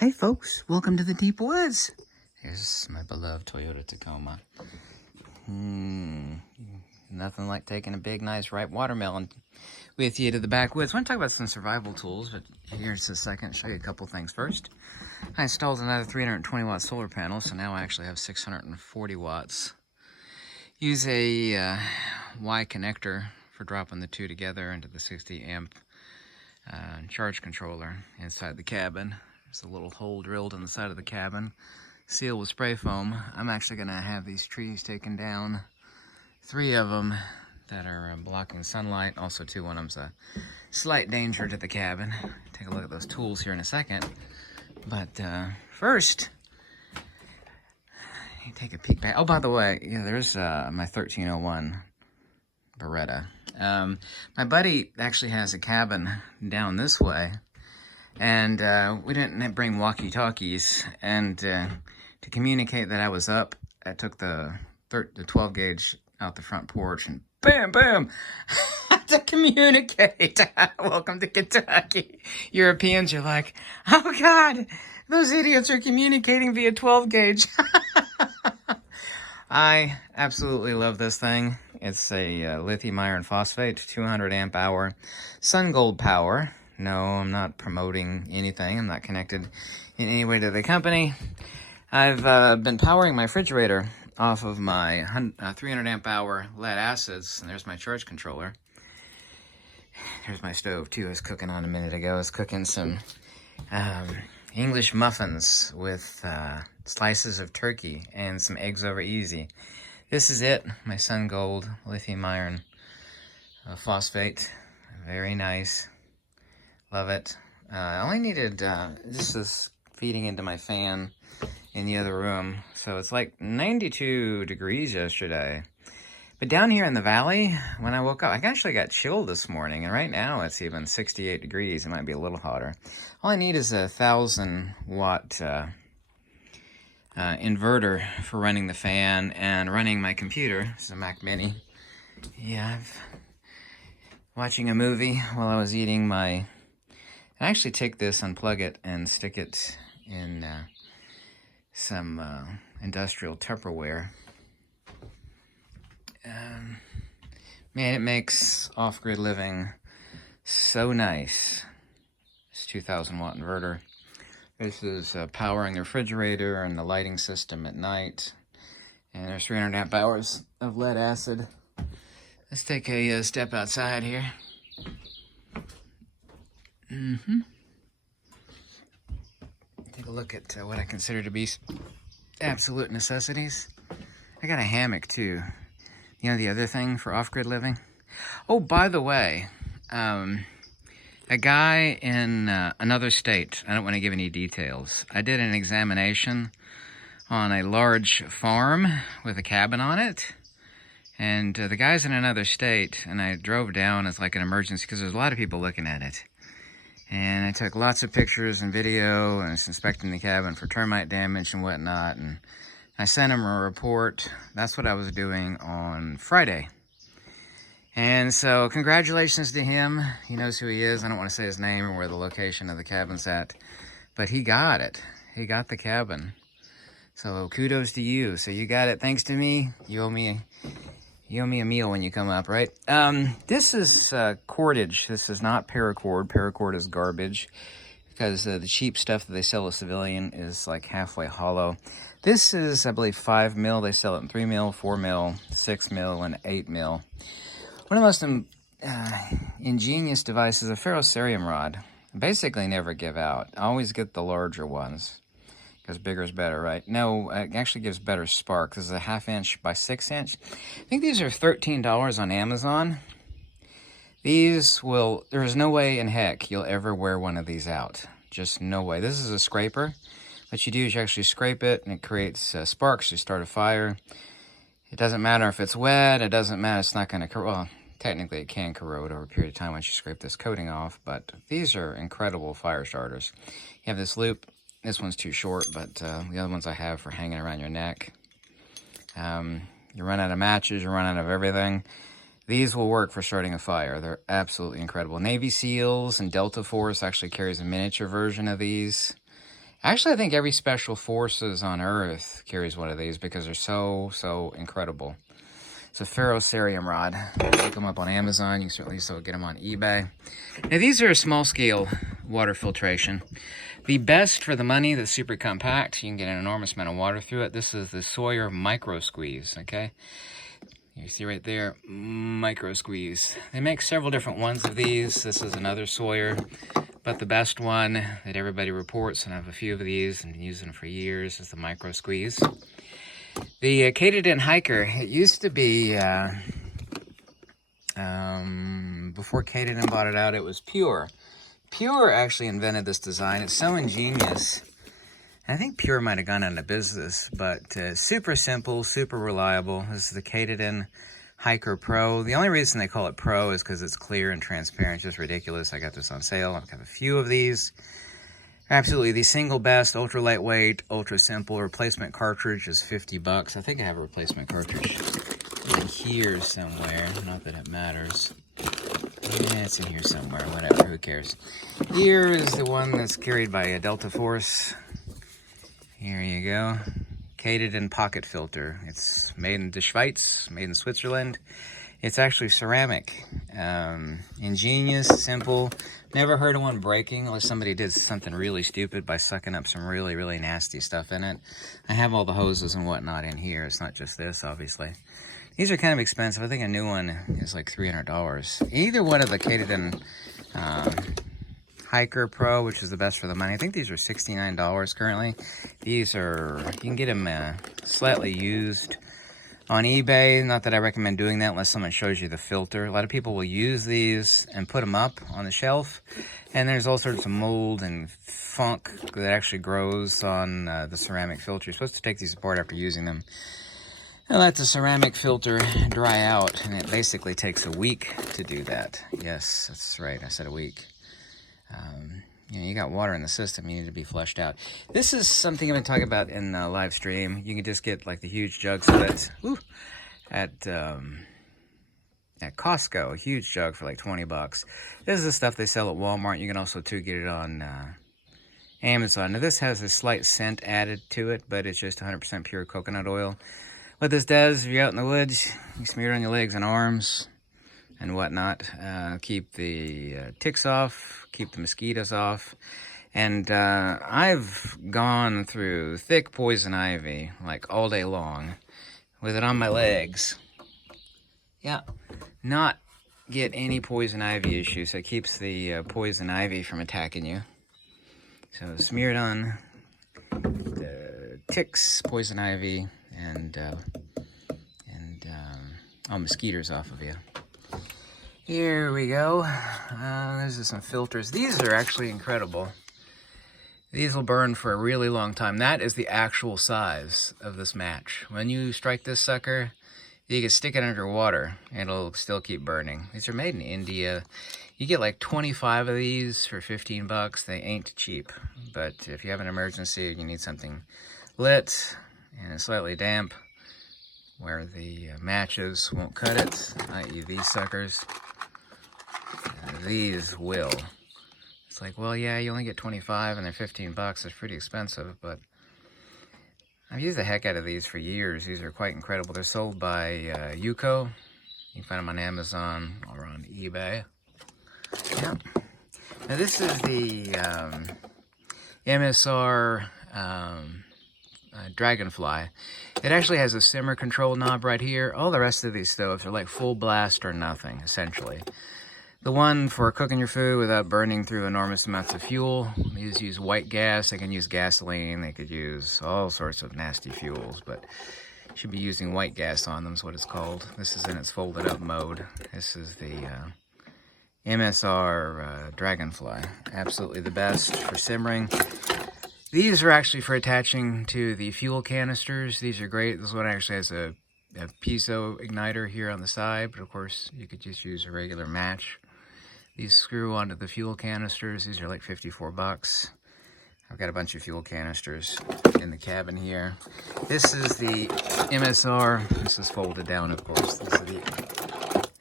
Hey folks, welcome to the deep woods. Here's my beloved Toyota Tacoma. Nothing like taking a big, nice, ripe watermelon with you to the backwoods. I want to talk about some survival tools, but here's a second. Show you a couple things. First, I installed another 320 watt solar panel, so now I actually have 640 watts. Use a Y connector for dropping the two together into the 60 amp charge controller inside the cabin. There's a little hole drilled in the side of the cabin, sealed with spray foam. I'm actually going to have these trees taken down, 3 of them that are blocking sunlight. Also, 2 of them's a slight danger to the cabin. Take a look at those tools here in a second. But first, take a peek back. Oh, by the way, yeah, there's my 1301 Beretta. My buddy actually has a cabin down this way. And we didn't bring walkie-talkies, and to communicate that I was up, I took the 12 gauge out the front porch and bam, bam, to communicate. Welcome to Kentucky. Europeans are like, oh God, those idiots are communicating via 12 gauge. I absolutely love this thing. It's a lithium iron phosphate, 200 amp hour, sun gold power. No, I'm not promoting anything. I'm not connected in any way to the company. I've been powering my refrigerator off of my 300 amp hour lead acids. And there's my charge controller. There's my stove too. I was cooking on a minute ago. I was cooking some English muffins with slices of turkey and some eggs over easy. This is it. My sun gold lithium iron phosphate. Very nice. Love it. I only needed, this is feeding into my fan in the other room. So it's like 92 degrees yesterday. But down here in the valley, when I woke up, I actually got chilled this morning. And right now it's even 68 degrees. It might be a little hotter. All I need is a 1,000 watt inverter for running the fan and running my computer. This is a Mac Mini. Yeah, watching a movie while I was eating my... I actually take this, unplug it, and stick it in some industrial Tupperware. Man, it makes off-grid living so nice. This 2,000 watt inverter. This is powering the refrigerator and the lighting system at night. And there's 300 amp hours of lead acid. Let's take a step outside here. Take a look at what I consider to be absolute necessities. I got a hammock too. You know the other thing for off-grid living? Oh, by the way, a guy in another state, I don't want to give any details. I did an examination on a large farm with a cabin on it. And the guy's in another state, and I drove down as like an emergency because there's a lot of people looking at it. And I took lots of pictures and video, and I was inspecting the cabin for termite damage and whatnot. And I sent him a report. That's what I was doing on Friday. And so congratulations to him. He knows who he is. I don't want to say his name or where the location of the cabin's at. But he got it. He got the cabin. So kudos to you. So you got it thanks to me. You owe me a meal when you come up, right? This is cordage. This is not paracord. Paracord is garbage because the cheap stuff that they sell a civilian is like halfway hollow. This is, I believe, 5 mil. They sell it in 3 mil, 4 mil, 6 mil, and 8 mil. One of the most ingenious devices is a ferrocerium rod. Basically never give out. I always get the larger ones. Because bigger is better, right? No, it actually gives better spark. This is a 1/2 inch by 6 inch. I think these are $13 on Amazon. These will, there's no way in heck you'll ever wear one of these out. Just no way. This is a scraper. What you do is you actually scrape it and it creates sparks. You start a fire. It doesn't matter if it's wet. It doesn't matter. It's not going to corrode. Well, technically it can corrode over a period of time once you scrape this coating off. But these are incredible fire starters. You have this loop. This one's too short, but the other ones I have for hanging around your neck. You run out of matches, you run out of everything. These will work for starting a fire. They're absolutely incredible. Navy SEALs and Delta Force actually carries a miniature version of these. Actually, I think every special forces on Earth carries one of these because they're so incredible. It's a ferrocerium rod. Look them up on Amazon. You can certainly still get them on eBay. Now, these are a small-scale water filtration. The best for the money, that's super compact. You can get an enormous amount of water through it. This is the Sawyer Micro Squeeze, okay? You see right there, Micro Squeeze. They make several different ones of these. This is another Sawyer, but the best one that everybody reports, and I have a few of these and been using them for years, is the Micro Squeeze. The Katydin Hiker, it used to be, before Katydin bought it out, it was Pure. Pure actually invented this design. It's so ingenious. I think Pure might have gone out of business, but super simple, super reliable. This is the Katydin Hiker Pro. The only reason they call it Pro is because it's clear and transparent. It's just ridiculous. I got this on sale. I've got a few of these. Absolutely the single best, ultra lightweight, ultra simple. Replacement cartridge is $50. I think I have a replacement cartridge in here somewhere. Not that it matters. Yeah, it's in here somewhere. Whatever, who cares? Here is the one that's carried by a Delta Force. Here you go. Katydin pocket filter. It's made in the Schweiz, made in Switzerland. It's actually ceramic. Ingenious, simple. Never heard of one breaking unless somebody did something really stupid by sucking up some really nasty stuff in it. I have all the hoses and whatnot in here. It's not just this, obviously. These are kind of expensive. I think a new one is like $300. Either one of the Katydin Hiker Pro, which is the best for the money. I think these are $69 currently. These are, you can get them slightly used on eBay. Not that I recommend doing that unless someone shows you the filter. A lot of people will use these and put them up on the shelf. And there's all sorts of mold and funk that actually grows on the ceramic filter. You're supposed to take these apart after using them and let the ceramic filter dry out. And it basically takes a week to do that. Yes, that's right. I said a week. You know, you got water in the system, you need to be flushed out. This is something I've been talking about in the live stream. You can just get like the huge jugs of it at Costco, a huge jug for like 20 bucks. This is the stuff they sell at Walmart. You can also too get it on Amazon. Now this has a slight scent added to it, but it's just 100% pure coconut oil. What this does, if you're out in the woods, you smear it on your legs and arms and whatnot. Keep the ticks off, keep the mosquitoes off. And I've gone through thick poison ivy like all day long with it on my legs. Yeah, not get any poison ivy issues. So it keeps the poison ivy from attacking you. So smear it on the ticks, poison ivy, and all mosquitoes off of you. Here we go. There's some filters. These are actually incredible. These will burn for a really long time. That is the actual size of this match. When you strike this sucker, you can stick it under water and it'll still keep burning. These are made in India. You get like 25 of these for 15 bucks. They ain't cheap. But if you have an emergency and you need something lit and slightly damp where the matches won't cut it, i.e. these suckers, these will. It's like, well, yeah, you only get 25 and they're 15 bucks. It's pretty expensive, but I've used the heck out of these for years. These are quite incredible. They're sold by Yuko. You can find them on Amazon or on eBay. Yeah. Now this is the MSR Dragonfly. It actually has a simmer control knob right here. All the rest of these stoves are like full blast or nothing, essentially. The one for cooking your food without burning through enormous amounts of fuel. These use white gas. They can use gasoline. They could use all sorts of nasty fuels, but you should be using white gas on them is what it's called. This is in its folded up mode. This is the MSR Dragonfly. Absolutely the best for simmering. These are actually for attaching to the fuel canisters. These are great. This one actually has a piezo igniter here on the side, but of course you could just use a regular match. These screw onto the fuel canisters. These are like 54 bucks. I've got a bunch of fuel canisters in the cabin here. This is the MSR. This is folded down, of course. This is the,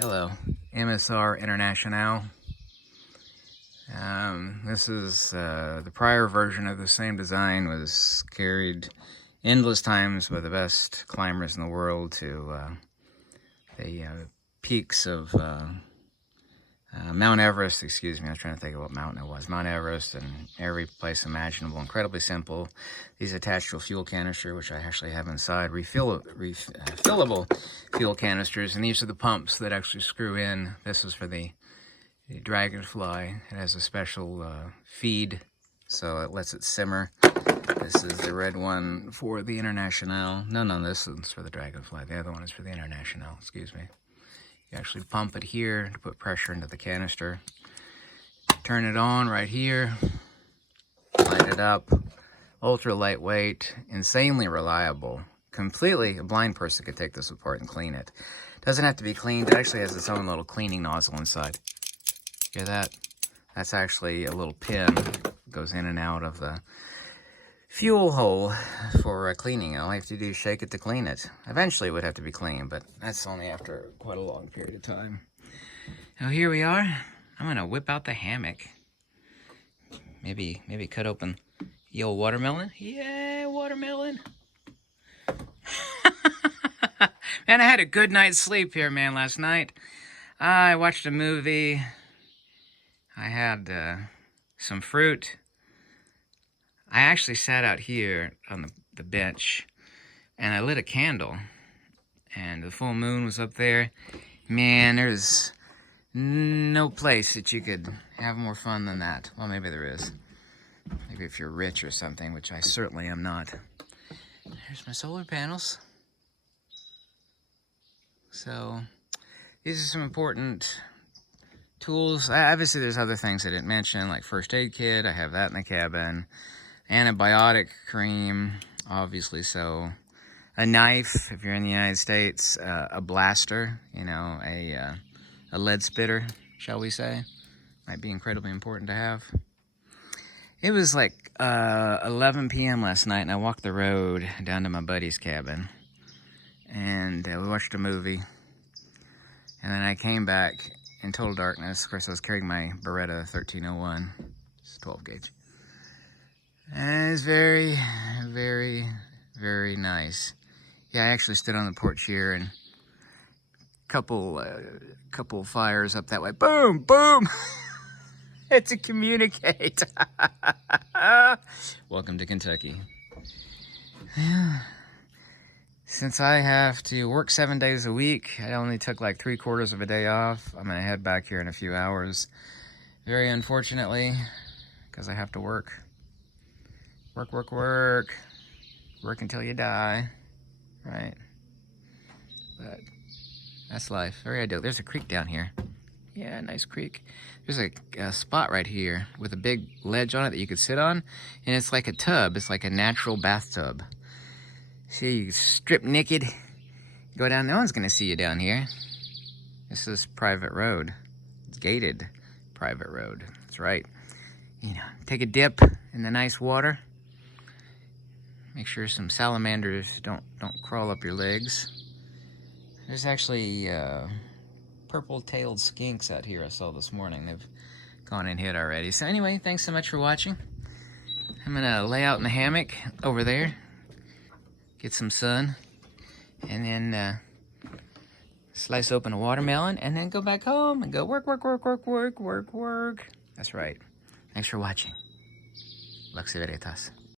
hello, MSR International. This is the prior version of the same design was carried endless times by the best climbers in the world to the peaks of Mount Everest, excuse me, I was trying to think of what mountain it was. Mount Everest and every place imaginable. Incredibly simple. These attach to a fuel canister, which I actually have inside. Refillable fuel canisters, and these are the pumps that actually screw in. This is for the Dragonfly. It has a special feed, so it lets it simmer. This is the red one for the International. No, this one's for the Dragonfly. The other one is for the International, excuse me. You actually pump it here to put pressure into the canister. Turn it on right here. Light it up. Ultra lightweight, insanely reliable. Completely, a blind person could take this apart and clean it. Doesn't have to be cleaned. It actually has its own little cleaning nozzle inside. Hear that? That's actually a little pin that goes in and out of the fuel hole for cleaning. All I have to do is shake it to clean it. Eventually it would have to be clean, but that's only after quite a long period of time. Now here we are. I'm gonna whip out the hammock. Maybe cut open the old watermelon. Yeah, watermelon. Man, I had a good night's sleep here, man, last night. I watched a movie. I had some fruit. I actually sat out here on the bench and I lit a candle and the full moon was up there. Man, there's no place that you could have more fun than that. Well, maybe there is. Maybe if you're rich or something, which I certainly am not. There's my solar panels. So these are some important tools. Obviously, there's other things I didn't mention, like first aid kit. I have that in the cabin. Antibiotic cream, obviously so. A knife, if you're in the United States. A blaster, you know, a lead spitter, shall we say. Might be incredibly important to have. It was like 11 p.m. last night, and I walked the road down to my buddy's cabin. And we watched a movie. And then I came back in total darkness. Of course, I was carrying my Beretta 1301. It's 12 gauge. And it's very, very, very nice. Yeah, I actually stood on the porch here and couple fires up that way. Boom, boom. It's to communicate. Welcome to Kentucky. Since I have to work 7 days a week, I only took like 3/4 of a day off. I'm gonna head back here in a few hours. Very unfortunately, because I have to work. Work. Work until you die, right? But that's life. Very ideal. There's a creek down here. Yeah, nice creek. There's a spot right here with a big ledge on it that you could sit on, and it's like a tub. It's like a natural bathtub. See, you strip naked, go down. No one's gonna see you down here. This is private road. It's gated private road. That's right. You know, take a dip in the nice water. Make sure some salamanders don't crawl up your legs. There's actually purple-tailed skinks out here I saw this morning. They've gone and hid already. So anyway, thanks so much for watching. I'm gonna lay out in the hammock over there, get some sun, and then slice open a watermelon, and then go back home and go work. That's right. Thanks for watching. Lux Veritas.